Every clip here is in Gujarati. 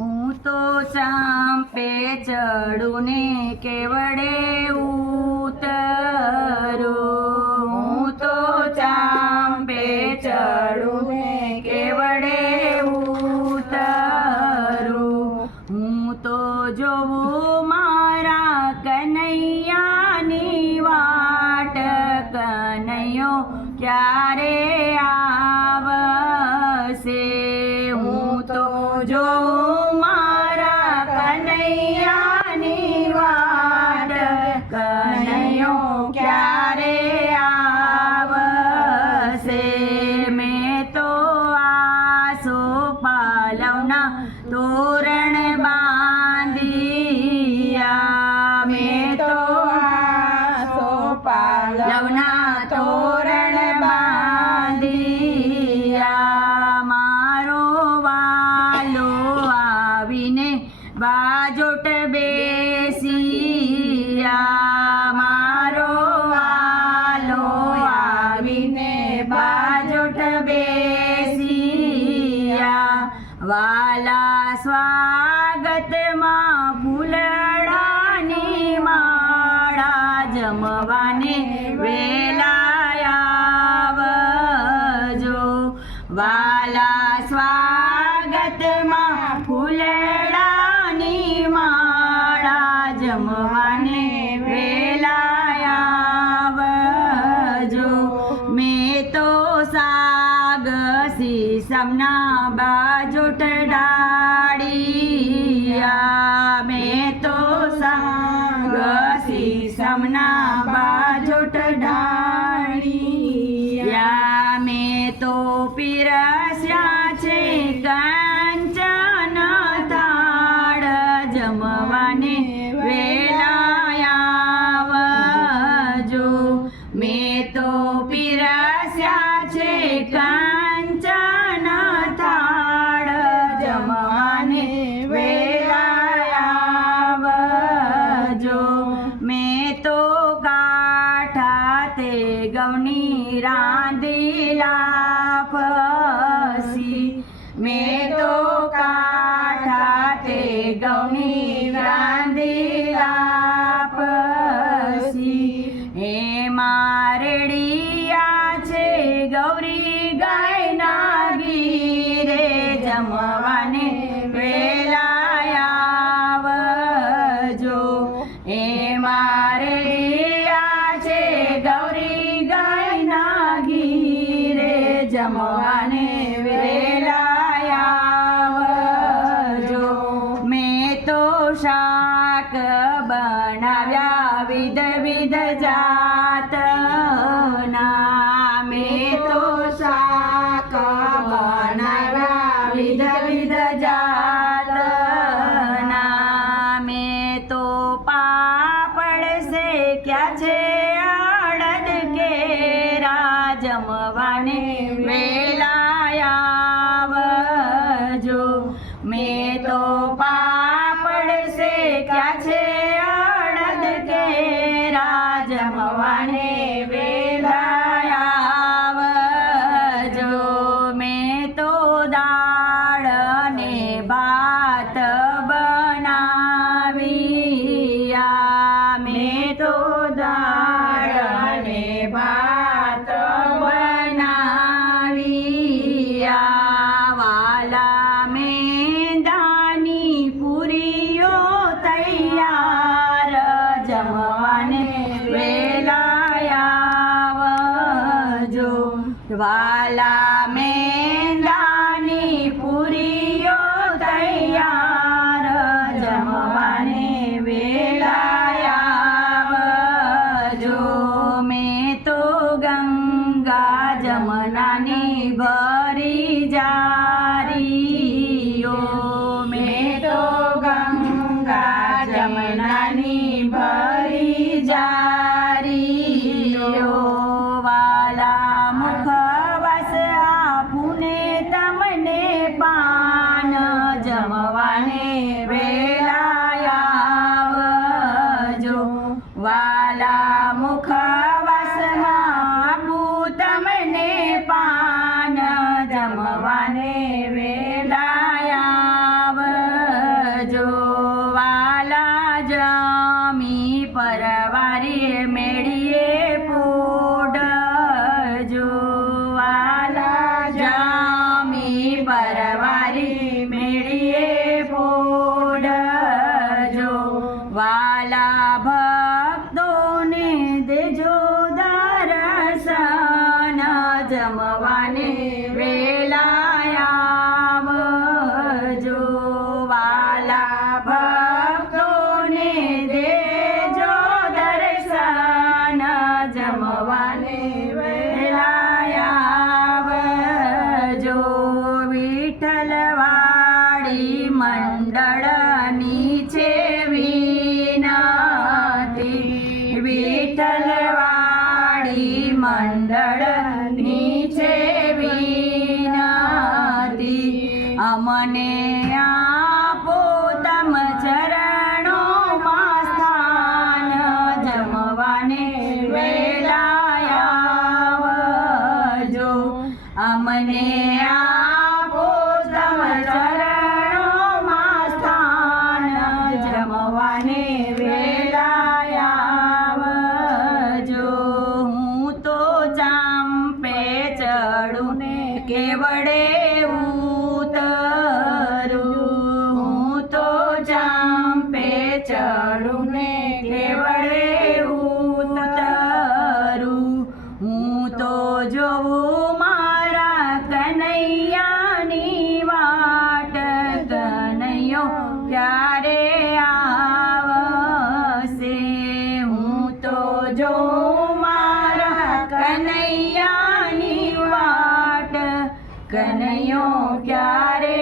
હું તો ચાંપે ચડું ને કેવડે ઉતરું, હું તો ચાંપે ચડું ને કેવડે ઉતરું, હું તો જોઉં મારા કનૈયાની વાટ, કનૈયો ક્યારે આવશે, હું તો જોઉં મારા કનૈયાની વાટ, કનૈયો ક્યારે આવશે, મેં તો આસો પાલવના તોરણ બાંધિયા, મેં તો આસો પાલવના તોરણ બાંધિયા, મારો વાલો આવીને બાજોટ બેસિયા, મારો વાલો આવીને બાજોટ બેસિયા, વાલા સ્વાગતમાં ફૂલડાની માળા, જમવાને વેલા આવજો, વાલા સ્વાગતમાં ફૂલડાની માળા, જમવાને વેલા આવજો, મેં તો સાગ સીસમના બાજોટ ડાળિયા, મેં તો સાગ સીસમના બાજોટ ડાળિયા, મેં તો પીરસ્યા છે કાંચન થાળ, જમવાને વેલા આવજો, મેં તો પીરસ્યા છે કાંચન થાળ, જમવાને વેલા આવજો, મેં તો કાઠા તે ગવની રાંધેલા ફસી, મેં તો કાઠા તે ગવની રાંધેલા ફસી, એમાં રેડિયા છે ગૌરી ગાયના ગીરે, જમવાને વેલા આવજો, એમાં રેડિયા છે ગૌરી ગાયના ગીરે, જમવાને વેલા આવજો, મેં તો શાક બનાવ્યા વિધ જાતના, મેં તો શાક બનાવ્યા વિધ જાતના, મેં તો પાપડ શેક્યા છે અડદ કેરા, જમવાને વેલા આવજો, મેં તો પાપડ શેક્યા છે અડદ કેરા, જમવાને વેલા આવજો, મેં તો દાળ ને ભાત બનાવ્યા, મેં તો દાળ ને ભાત બનાવ્યા, વાલા મેંદાની પૂરીઓ તૈયાર, જમવાને વેલા આવજો, વાલા મેંદાની પૂરીઓ તૈયાર, જમવાને વેલા આવજો, મેં તો ગંગા જમનાની ભરી જારીઓ, મેં તો ગંગા જમનાની ભરી જારીઓ, વાલા મુખવાસ આપુને તમને પાન, જમવાને વેલા આવજો, વાલા મુખવાસમાં આપું તમને પાન, જમવાને વેલા આવજો। મંડળની છે વિનતી વિઠ્ઠલવાડી મંડળની છે વિનતી અમને આપો તમ ચરણોમાં સ્થાન જમવાને વેલા આવજો અમને આપો તમ ચરણોમાં સ્થાન જમવાને વેલા આવજો હું તો ચાંપે ચડું ને કેવડે ઉતરું હું તો ચાંપે ચડું ને કેવડે ઉતરું હું તો જોઉં મારા કનૈયાની વાટ કનૈયો ક્યારે આવશે હું તો જોઉં મારા કનૈયાની વાટ કનૈયો ક્યારે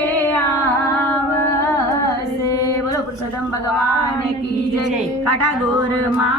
આવશે બોલો પુરુષોત્તમ ભગવાન કી જય કાંઠા ગોર માં